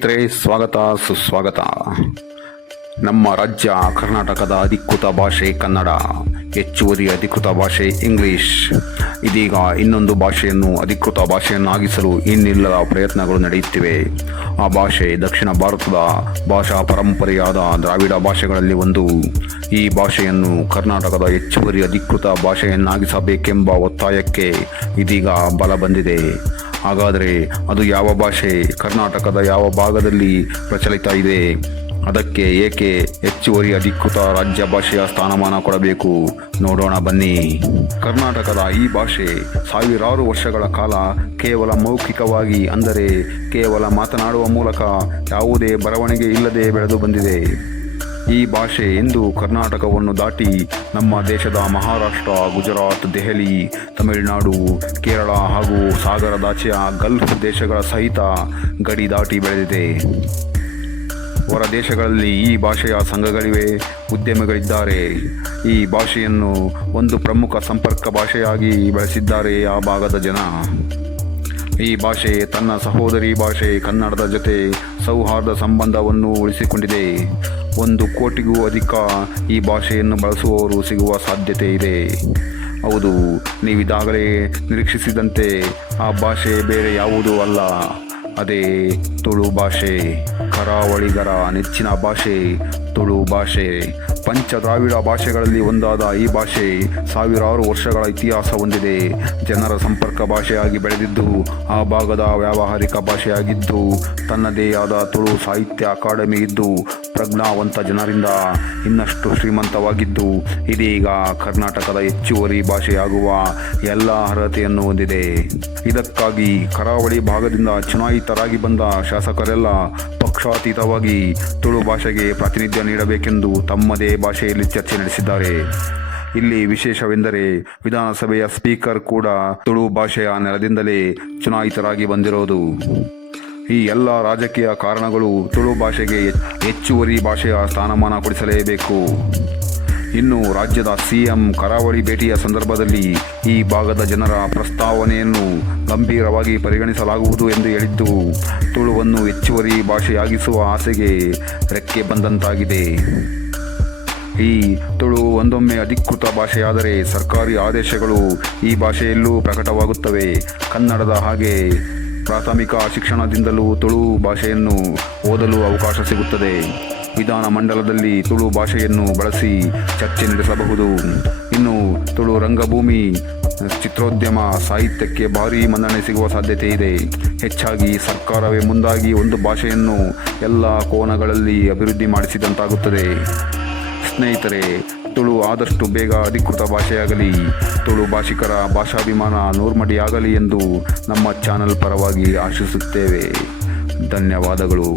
ಸ್ನೇಹಿತರೆ, ಸ್ವಾಗತ ಸುಸ್ವಾಗತ. ನಮ್ಮ ರಾಜ್ಯ ಕರ್ನಾಟಕದ ಅಧಿಕೃತ ಭಾಷೆ ಕನ್ನಡ, ಹೆಚ್ಚುವರಿ ಅಧಿಕೃತ ಭಾಷೆ ಇಂಗ್ಲಿಷ್. ಇದೀಗ ಇನ್ನೊಂದು ಭಾಷೆಯನ್ನು ಅಧಿಕೃತ ಭಾಷೆಯನ್ನಾಗಿಸಲು ಇನ್ನಿಲ್ಲದ ಪ್ರಯತ್ನಗಳು ನಡೆಯುತ್ತಿವೆ. ಆ ಭಾಷೆ ದಕ್ಷಿಣ ಭಾರತದ ಭಾಷಾ ಪರಂಪರೆಯಾದ ದ್ರಾವಿಡ ಭಾಷೆಗಳಲ್ಲಿ ಒಂದು. ಈ ಭಾಷೆಯನ್ನು ಕರ್ನಾಟಕದ ಹೆಚ್ಚುವರಿ ಅಧಿಕೃತ ಭಾಷೆಯನ್ನಾಗಿಸಬೇಕೆಂಬ ಒತ್ತಾಯಕ್ಕೆ ಇದೀಗ ಬಲ ಬಂದಿದೆ. ಹಾಗಾದರೆ ಅದು ಯಾವ ಭಾಷೆ, ಕರ್ನಾಟಕದ ಯಾವ ಭಾಗದಲ್ಲಿ ಪ್ರಚಲಿತ ಇದೆ, ಅದಕ್ಕೆ ಏಕೆ ಹೆಚ್ಚುವರಿ ಅಧಿಕೃತ ರಾಜ್ಯ ಭಾಷೆಯ ಸ್ಥಾನಮಾನ ಕೊಡಬೇಕು, ನೋಡೋಣ ಬನ್ನಿ. ಕರ್ನಾಟಕದ ಈ ಭಾಷೆ ಸಾವಿರಾರು ವರ್ಷಗಳ ಕಾಲ ಕೇವಲ ಮೌಖಿಕವಾಗಿ, ಅಂದರೆ ಕೇವಲ ಮಾತನಾಡುವ ಮೂಲಕ ಯಾವುದೇ ಬರವಣಿಗೆ ಇಲ್ಲದೆ ಬೆಳೆದು ಬಂದಿದೆ. ಈ ಭಾಷೆ ಇಂದು ಕರ್ನಾಟಕವನ್ನು ದಾಟಿ ನಮ್ಮ ದೇಶದ ಮಹಾರಾಷ್ಟ್ರ, ಗುಜರಾತ್, ದೆಹಲಿ, ತಮಿಳುನಾಡು, ಕೇರಳ ಹಾಗೂ ಸಾಗರದಾಚೆಯ ಗಲ್ಫ್ ದೇಶಗಳ ಸಹಿತ ಗಡಿ ದಾಟಿ ಬೆಳೆದಿದೆ. ಹೊರ ದೇಶಗಳಲ್ಲಿ ಈ ಭಾಷೆಯ ಸಂಘಗಳಿವೆ, ಉದ್ಯಮಿಗಳಿದ್ದಾರೆ. ಈ ಭಾಷೆಯನ್ನು ಒಂದು ಪ್ರಮುಖ ಸಂಪರ್ಕ ಭಾಷೆಯಾಗಿ ಬೆಳೆಸಿದ್ದಾರೆ ಆ ಭಾಗದ ಜನ. ಈ ಭಾಷೆ ತನ್ನ ಸಹೋದರಿ ಭಾಷೆ ಕನ್ನಡದ ಜೊತೆ ಸೌಹಾರ್ದ ಸಂಬಂಧವನ್ನು ಉಳಿಸಿಕೊಂಡಿದೆ. 1 ಕೋಟಿಗೂ ಅಧಿಕ ಈ ಭಾಷೆಯನ್ನು ಬಳಸುವವರು ಸಿಗುವ ಸಾಧ್ಯತೆ ಇದೆ. ಹೌದು, ನೀವಿದಾಗಲೇ ನಿರೀಕ್ಷಿಸಿದಂತೆ ಆ ಭಾಷೆ ಬೇರೆ ಯಾವುದೂ ಅಲ್ಲ, ಅದೇ ತುಳು ಭಾಷೆ. ಕರಾವಳಿಗರ ನೆಚ್ಚಿನ ಭಾಷೆ ತುಳು ಭಾಷೆ. ಪಂಚದ್ರಾವಿಡ ಭಾಷೆಗಳಲ್ಲಿ ಒಂದಾದ ಈ ಭಾಷೆ ಸಾವಿರಾರು ವರ್ಷಗಳ ಇತಿಹಾಸ ಹೊಂದಿದೆ. ಜನರ ಸಂಪರ್ಕ ಭಾಷೆಯಾಗಿ ಬೆಳೆದಿದ್ದು, ಆ ಭಾಗದ ವ್ಯಾವಹಾರಿಕ ಭಾಷೆಯಾಗಿದ್ದು, ತನ್ನದೇ ಆದ ತುಳು ಸಾಹಿತ್ಯ ಅಕಾಡೆಮಿ ಇದ್ದು, ಪ್ರಜ್ಞಾವಂತ ಜನರಿಂದ ಇನ್ನಷ್ಟು ಶ್ರೀಮಂತವಾಗಿದ್ದು, ಇದೀಗ ಕರ್ನಾಟಕದ ಹೆಚ್ಚುವರಿ ಭಾಷೆಯಾಗುವ ಎಲ್ಲ ಅರ್ಹತೆಯನ್ನು ಹೊಂದಿದೆ. ಇದಕ್ಕಾಗಿ ಕರಾವಳಿ ಭಾಗದಿಂದ ಚುನಾಯಿತರಾಗಿ ಬಂದ ಶಾಸಕರೆಲ್ಲ ಪಕ್ಷಾತೀತವಾಗಿ ತುಳು ಭಾಷೆಗೆ ಪ್ರಾತಿನಿಧ್ಯ ನೀಡಬೇಕೆಂದು ತಮ್ಮದೇ ಭಾಷೆಯಲ್ಲಿ ಚರ್ಚೆ ನಡೆಸಿದ್ದಾರೆ. ಇಲ್ಲಿ ವಿಶೇಷವೆಂದರೆ ವಿಧಾನಸಭೆಯ ಸ್ಪೀಕರ್ ಕೂಡ ತುಳು ಭಾಷೆಯ ನೆಲದಿಂದಲೇ ಚುನಾಯಿತರಾಗಿ ಬಂದಿರೋದು. ಈ ಎಲ್ಲ ರಾಜಕೀಯ ಕಾರಣಗಳು ತುಳು ಭಾಷೆಗೆ ಹೆಚ್ಚುವರಿ ಭಾಷೆಯ ಸ್ಥಾನಮಾನ ಕೊಡಿಸಲೇಬೇಕು. ಇನ್ನು ರಾಜ್ಯದ ಸಿಎಂ ಕರಾವಳಿ ಭೇಟಿಯ ಸಂದರ್ಭದಲ್ಲಿ ಈ ಭಾಗದ ಜನರ ಪ್ರಸ್ತಾವನೆಯನ್ನು ಗಂಭೀರವಾಗಿ ಪರಿಗಣಿಸಲಾಗುವುದು ಎಂದು ಹೇಳಿದ್ದು, ತುಳುವನ್ನು ಹೆಚ್ಚುವರಿ ಭಾಷೆಯಾಗಿಸುವ ಆಸೆಗೆ ರೆಕ್ಕೆ ಬಂದಂತಾಗಿದೆ. ಈ ತುಳು ಒಂದೊಮ್ಮೆ ಅಧಿಕೃತ ಭಾಷೆಯಾದರೆ ಸರ್ಕಾರಿ ಆದೇಶಗಳು ಈ ಭಾಷೆಯಲ್ಲೂ ಪ್ರಕಟವಾಗುತ್ತವೆ. ಕನ್ನಡದ ಹಾಗೆ ಪ್ರಾಥಮಿಕ ಶಿಕ್ಷಣದಿಂದಲೂ ತುಳು ಭಾಷೆಯನ್ನು ಓದಲು ಅವಕಾಶ ಸಿಗುತ್ತದೆ. ವಿಧಾನ ಮಂಡಲದಲ್ಲಿ ತುಳು ಭಾಷೆಯನ್ನು ಬಳಸಿ ಚರ್ಚೆ ನಡೆಸಬಹುದು. ಇನ್ನು ತುಳು ರಂಗಭೂಮಿ, ಚಿತ್ರೋದ್ಯಮ, ಸಾಹಿತ್ಯಕ್ಕೆ ಭಾರೀ ಮನ್ನಣೆ ಸಿಗುವ ಸಾಧ್ಯತೆ ಇದೆ. ಹೆಚ್ಚಾಗಿ ಸರ್ಕಾರವೇ ಮುಂದಾಗಿ ಒಂದು ಭಾಷೆಯನ್ನು ಎಲ್ಲ ಕೋನಗಳಲ್ಲಿ ಅಭಿವೃದ್ಧಿ ಮಾಡಿಸಿದಂತಾಗುತ್ತದೆ. ಸ್ನೇಹಿತರೆ, ತುಳು ಆದಷ್ಟು ಬೇಗ ಅಧಿಕೃತ ಭಾಷೆಯಾಗಲಿ, ತುಳು ಭಾಷಿಕರ ಭಾಷಾಭಿಮಾನ ನೂರ್ಮಡಿಯಾಗಲಿ ಎಂದು ನಮ್ಮ ಚಾನಲ್ ಪರವಾಗಿ ಆಶಿಸುತ್ತೇವೆ. ಧನ್ಯವಾದಗಳು.